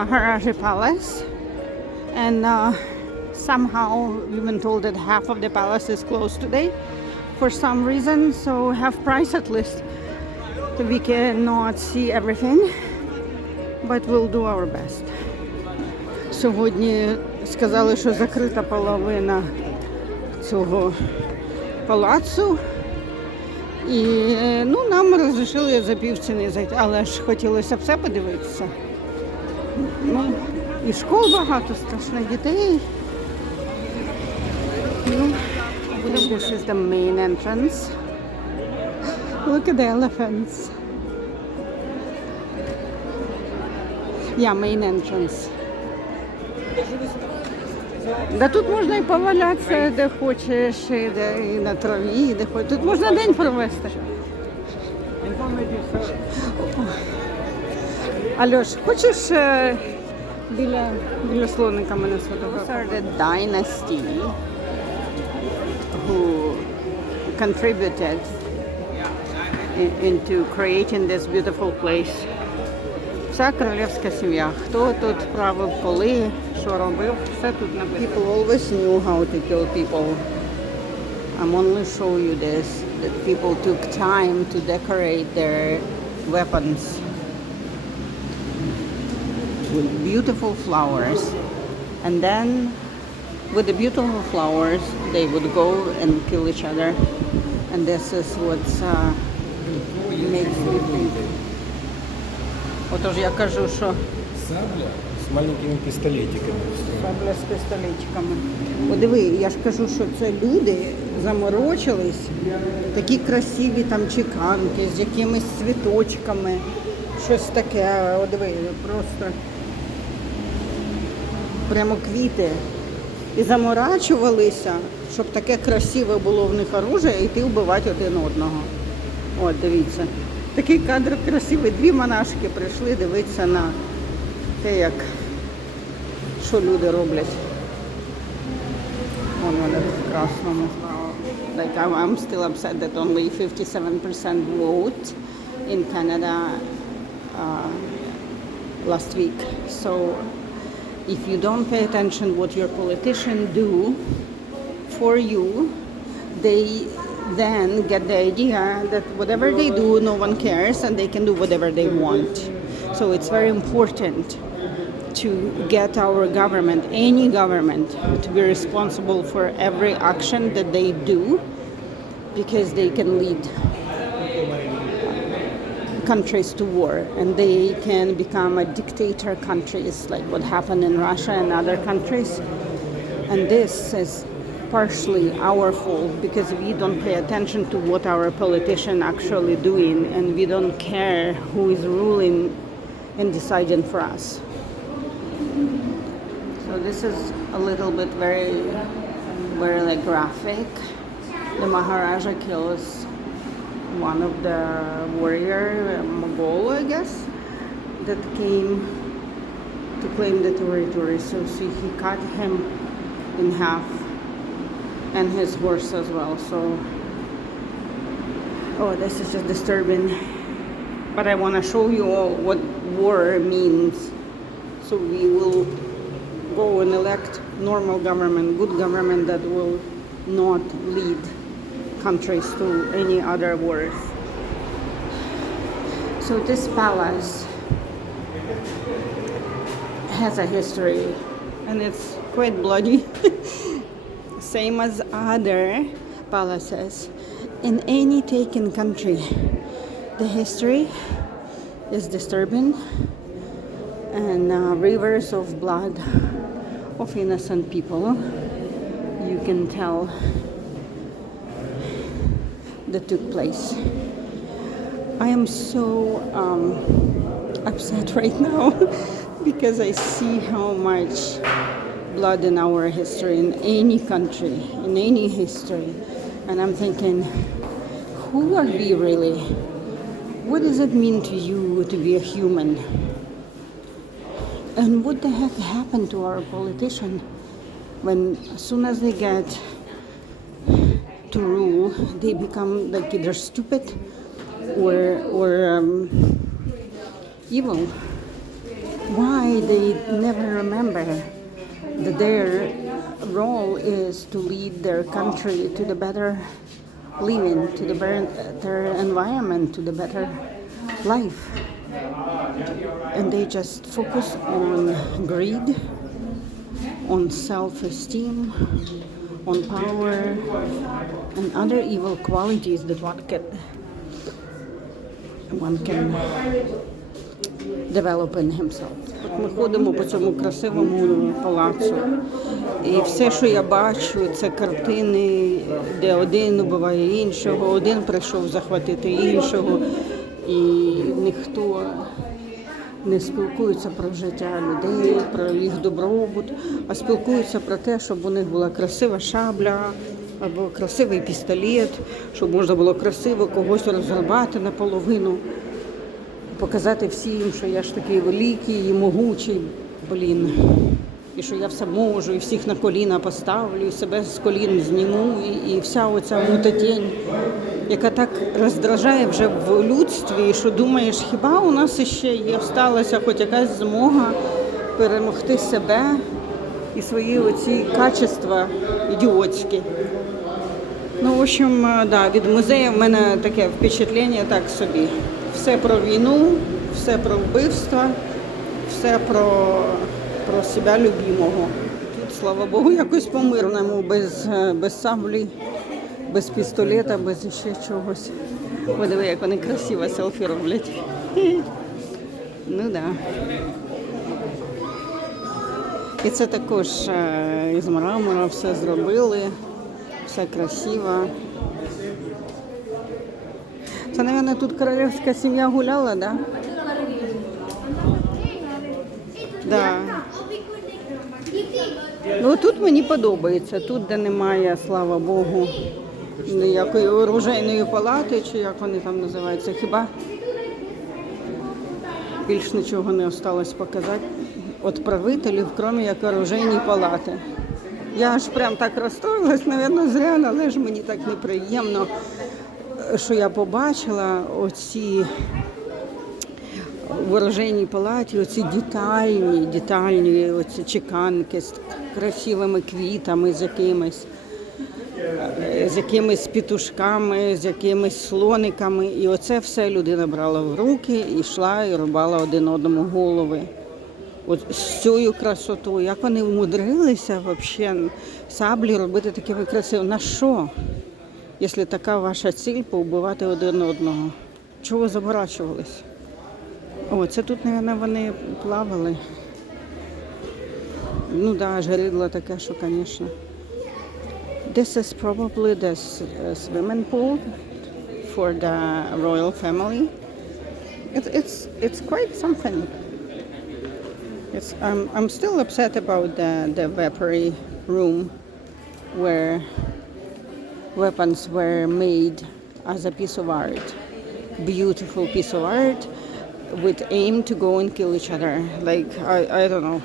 outside of Palace, and uh, somehow we've been told that half of the palace is closed today for some reason. So half price at least. We cannot see everything, but we'll do our best. Сьогодні сказали, що закрита половина цього палацу. І ну, нам розрішили за півціни зайти, але ж хотілося все подивитися. Ну, і школ багато страшно дітей. Ну, this is the main entrance. Look at the elephants. Yeah, main entrance. Да тут можна і повалятися, де хочеш, і, де, і на траві, і де хочеш. Тут можна день провести. Альош, хочеш е, біля, біля слоника мене сфотографувати? These are the dynasty who contributed in- into creating this beautiful place. Вся королівська сім'я. Хто тут правив коли, що робив, все тут написано. People always knew how to kill people. I'm only show you this, that people took time to decorate their weapons With beautiful flowers. And then with the beautiful flowers, they would go and kill each other. And this is what uh, makes me think. Отож я кажу, що Сабля с маленькими пистолетиками. Шабля з пістолетиками. О, диви, я ж кажу, що це люди заморочились, такі красиві там чеканки з якимись цвіточками, щось таке. О, диви, просто прямо квіти. І заморачувалися, щоб таке красиве було в них оружие, і йти вбивати один одного. От, дивіться. Такий кадр красивий. Дві монашки прийшли дивитися на те, як що люди роблять. Вон вони в. Like I'm still upset that only 57% vote in Canada uh, last week. So if you don't pay attention what your politicians do for you, they then get the idea that whatever they do, no one cares and they can do whatever they want. So it's very important to get our government, any government, to be responsible for every action that they do because they can lead countries to war and they can become a dictator countries like what happened in Russia and other countries. And this is partially our fault because we don't pay attention to what our politicians actually doing and we don't care who is ruling and deciding for us. So this is a little bit very, very like graphic. The Maharaja kills one of the warrior, uh, Mogul, I guess, that came to claim the territory. So see, he cut him in half, and his horse as well. So, oh, this is just disturbing. But I want to show you all what war means. So we will go and elect normal government, good government that will not lead countries to any other wars. So this palace has a history and it's quite bloody. Same as other palaces in any taken country. The history is disturbing and uh, rivers of blood of innocent people. You can tell that took place. I am so um, upset right now because I see how much blood in our history, in any country, in any history. And I'm thinking, who are we really? What does it mean to you to be a human? And what the heck happened to our politician when, as soon as they get to rule, they become like either stupid or or um, evil. Why they never remember that their role is to lead their country to the better living, to the better environment, to the better life. And they just focus on greed, on self esteem, on power, and other evil qualities that one can, one can develop in himself. От ми ходимо по цьому красивому палацу, і все, що я бачу, це картини, де один убиває іншого, один прийшов захватити іншого, і ніхто не спілкуються про життя людей, про їх добробут, а спілкуються про те, щоб у них була красива шабля або красивий пістолет, щоб можна було красиво когось розграбати наполовину, показати всім, що я ж такий великий і могучий, блін. І що я все можу, і всіх на коліна поставлю, і себе з колін зніму, і, і вся оця мутатень, яка так роздражає вже в людстві, що думаєш, хіба у нас ще є сталася хоч якась змога перемогти себе і свої оці качества ідіотські. Ну, в общем, е, да, від музею в мене таке впечатлення так собі. Все про війну, все про вбивства, все про, про себе любимого. Тут, слава Богу, якось по-мирному, без, е, без саблі, без пістолета, без ще чогось. Подиви, як вони красиво селфі роблять. Ну так. Да. І це також е, із мрамора все зробили, все красиво. Це, мабуть, тут королівська сім'я гуляла, так? Да? Да. Ну тут мені подобається. Тут, де немає, слава Богу, ніякої оружейної палати, чи як вони там називаються, хіба більш нічого не осталось показати від правителів, крім як оружейні палати. Я аж прям так розстроїлась, мабуть, зря, але ж мені так неприємно, що я побачила оці в оружейній палаті оці детальні, детальні оці чеканки з красивими квітами, з якимись, е, з якимись пітушками, з якимись слониками. І оце все людина брала в руки і йшла і рубала один одному голови. От з цією красотою, як вони вмудрилися взагалі саблі робити такими красивими. На що? Якщо така ваша ціль повбивати один одного? Чого заморачувались? О, це тут, мабуть, вони плавали. Ну да, аж ридло таке, що, звісно. This is probably the s- uh, swimming pool for the royal family. It's it's it's quite something. It's I'm I'm still upset about the the weaponry room where weapons were made as a piece of art. Beautiful piece of art with aim to go and kill each other. Like I, I don't know.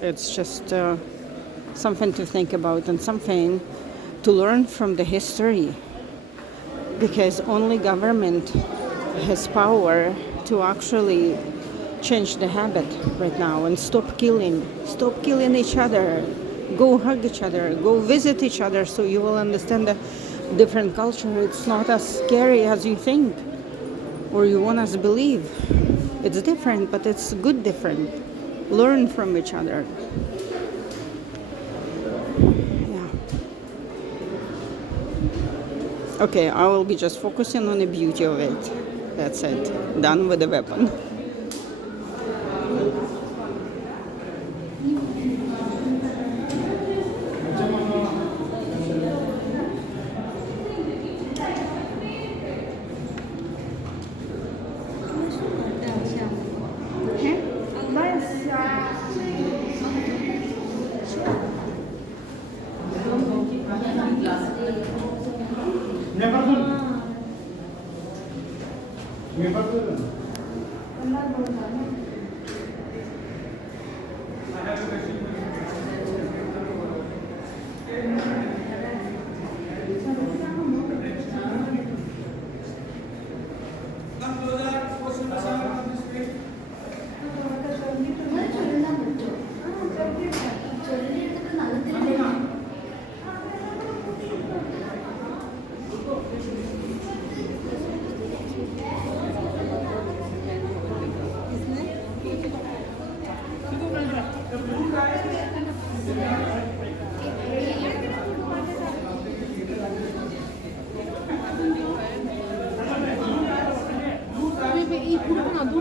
It's just uh, something to think about and something to learn from the history. Because only government has power to actually change the habit right now and stop killing. Stop killing each other. Go hug each other. Go visit each other so you will understand the different culture. It's not as scary as you think or you want us to believe. It's different, but it's good different. Learn from each other. Yeah. Okay, I will be just focusing on the beauty of it. That's it. Done with the weapon.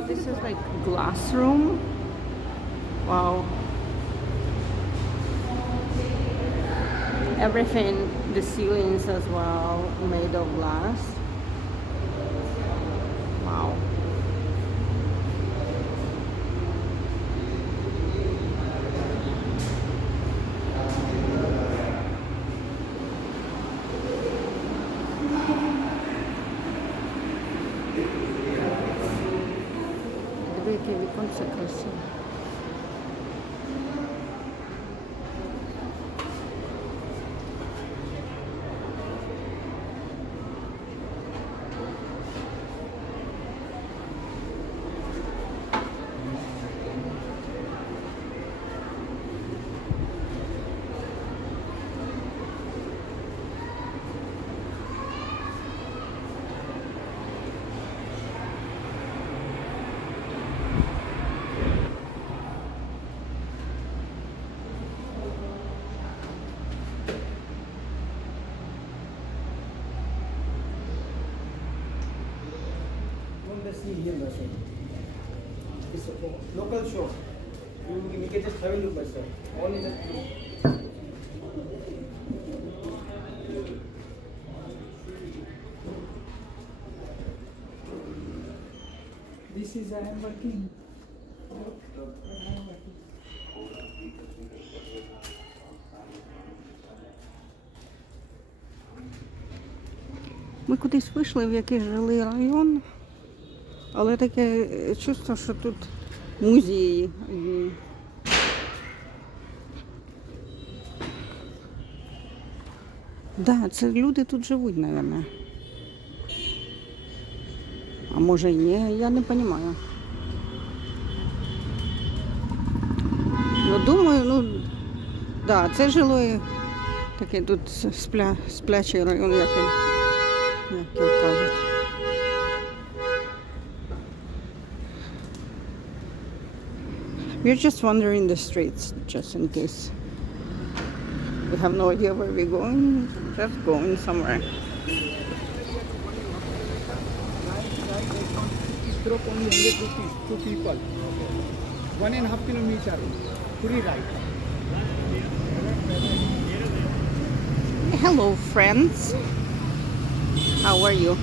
This is like glass room. Wow. Everything, the ceilings as well, made of glass. Wow. My son. It's a local show. You, you can just have a look, son. All is just. This is I am working. Ми кудись вийшли в якийсь жилий район, але таке е, чувство, що тут музеї. одні. Да, це люди тут живуть, мабуть. А може і ні, я не розумію. Ну, думаю, ну, да, це жилої, такий тут спля, сплячий район, як він. Як We're just wandering the streets, just in case. We have no idea where we're going, just going somewhere. This drop only 100 rupees, two people. One and a half kilometer. Free ride. Hello, friends. How are you?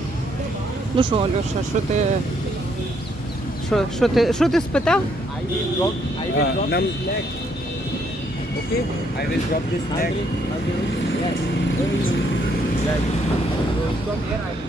Ну що, Альоша, що ти. Що, що ти, що ти спитав? I will drop, I will Ah, drop nam- this leg. Okay? I will drop this will, yes. Yes. So from here I will.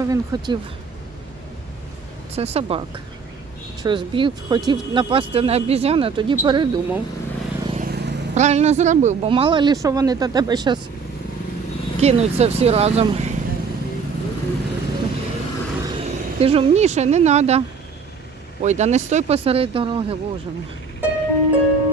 Що він хотів? Це собак. Що збив, хотів напасти на обізяна, тоді передумав. Правильно зробив, бо мало ли що вони до тебе зараз кинуться всі разом. Ти ж умніше, не треба. Ой, да не стой посеред дороги, боже мій.